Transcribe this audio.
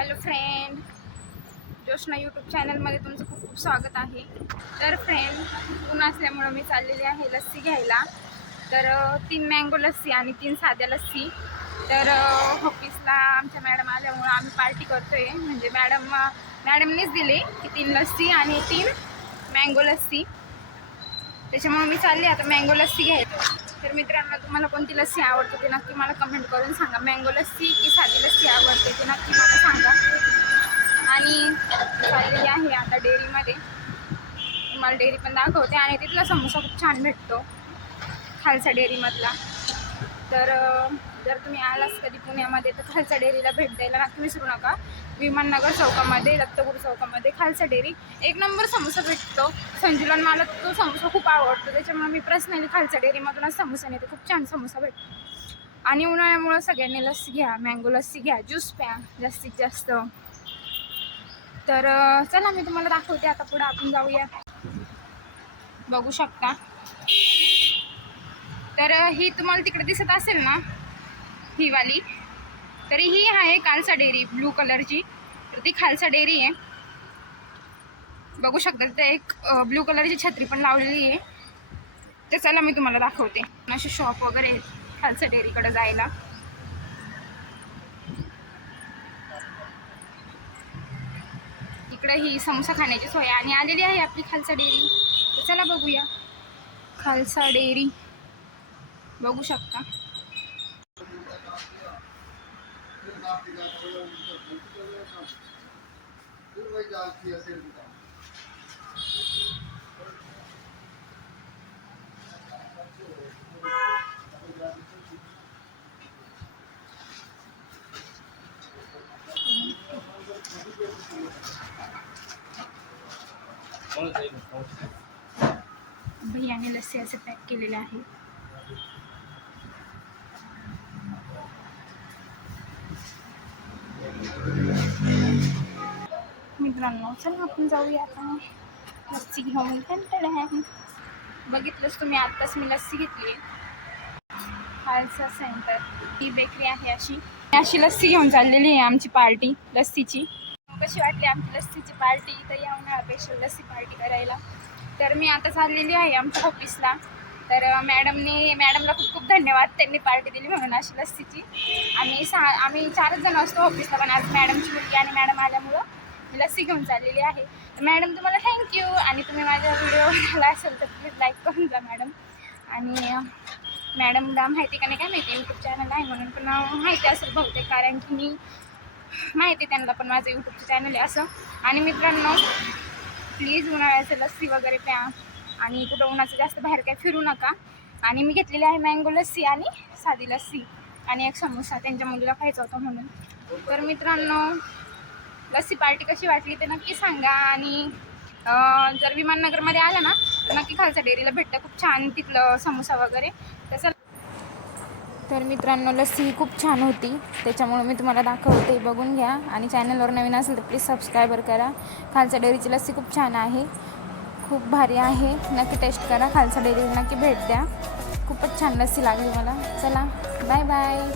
Hello friend Joshna YouTube चॅनलमध्ये तुमचं खूप खूप स्वागत आहे. तर फ्रेंड ऊन असल्यामुळं मी चाललेली आहे लस्सी घ्यायला. तर तीन मँगो लस्सी आणि तीन साध्या लस्सी. तर ऑफिसला आमच्या मॅडम आल्यामुळं आम्ही पार्टी करतोय. म्हणजे मॅडम मॅडमनीच दिली की तीन लस्सी आणि तीन मँगो लस्सी. त्याच्यामुळे मी चालली आता मँगो लस्सी घ्यायचं तर मित्रांनो तुम्हाला कोणती लस्सी आवडते ते नक्की मला कमेंट करून सांगा. मँगो लस्सी की साधी लस्सी आवडते ते नक्की मला सांगा. चाललेली आहे आता डेअरीमध्ये. तुम्हाला डेअरी पण दाखवते आणि तिथला समोसा खूप छान भेटतो. खालसा डेअरीमधला. तर जर तुम्ही आलास कधी पुण्यामध्ये तर खालसा डेअरीला भेट द्यायला नक्की विसरू नका. विमाननगर चौकामध्ये दत्तपूर चौकामध्ये खालसा डेअरी एक नंबर समोसा भेटतो. संजुलन मला तो समोसा खूप आवडतो. त्याच्यामुळे मी प्रश्नली खालसा डेअरीमधूनच समोसा नेते खूप छान समोसा भेटतो. आणि उन्हाळ्यामुळं सगळ्यांनी लस्सी घ्या मँगो लस्सी घ्या ज्यूस प्या जास्तीत जास्त. तर चला मी तुम्हाला दाखवते. आता पुढं आपण जाऊया. बघू शकता. तर ही तुम्हाला तिकडे दिसत असेल ना ही वाली तरी ही आहे खालसा डेअरी ब्लू कलरची. तर ती खालसा डेअरी आहे. बघू शकता तिथे एक ब्लू कलरची छत्री पण लावलेली आहे. तर चला मी तुम्हाला दाखवते. असे शॉप वगैरे आहेत खालसा डेअरीकडे जायला. इकडं ही समोसा खाण्याची सोय आणि आलेली आहे आपली खालसा डेअरी. तर चला बघूया. खालसा डेअरी. बघू शकता. भैयाने लस्सी असे पॅक केलेले आहे. मित्रांनो चला आपण जाऊया आता. लस्सी घेऊन टंटड बघितलंच तुम्ही आत्ताच मी लस्सी घेतली. खालसा सेंटर ही बेकरी आहे अशी. अशी लस्सी घेऊन चाललेली आहे आमची पार्टी लस्सीची. कशी वाटली आमची लस्सीची पार्टी? इथं या उन्हाळा स्पेशल लस्सी पार्टी करायला. तर मी आता चाललेली आहे आमच्या ऑफिसला तर मॅडमने मॅडमला खूप खूप धन्यवाद. त्यांनी पार्टी दिली म्हणून अशी लस्सीची. आम्ही सहा आम्ही चारच जण असतो ऑफिसला पण आज मॅडमची मुलगी आणि मॅडम आल्यामुळं मी लस्सी घेऊन चाललेली आहे. तर मॅडम तुम्हाला थँक्यू आणि तुम्ही माझ्या व्हिडिओ आला असेल तर प्लीज लाईक करून जा मॅडम आणि मॅडमला माहिती का नाही काय माहिती यूट्यूब चॅनल आहे म्हणून पण माहिती असेल बहुतेक. कारण की मी माहिती आहे त्यांना पण माझं यूट्यूबचं चॅनल आहे असं. आणि मित्रांनो प्लीज उन्हाळ्याचं लस्सी वगैरे प्या. आणि कुठं उन्हाचं जास्त बाहेर काय फिरू नका. आणि मी घेतलेली आहे मँगो लस्सी आणि साधी लस्सी. आणि एक समोसा त्यांच्या मुलीला खायचा होता म्हणून. तर मित्रांनो लस्सी पार्टी कशी वाटली ते नक्की सांगा. आणि जर विमाननगरमध्ये आलं ना तर नक्की खालच्या डेअरीला भेटतं. खूप छान तिथलं समोसा वगैरे. तसं तर मित्रांनो लस्सी ही खूप छान होती. त्याच्यामुळे मी तुम्हाला दाखवते बघून घ्या. आणि चॅनलवर नवीन असेल तर प्लीज सबस्क्रायबर करा. खालसा डेअरीची लस्सी खूप छान आहे. खूप भारी आहे. नक्की टेस्ट करा. खालसा डेअरीला नक्की भेट द्या. खूपच छान लस्सी लागली मला. चला बाय बाय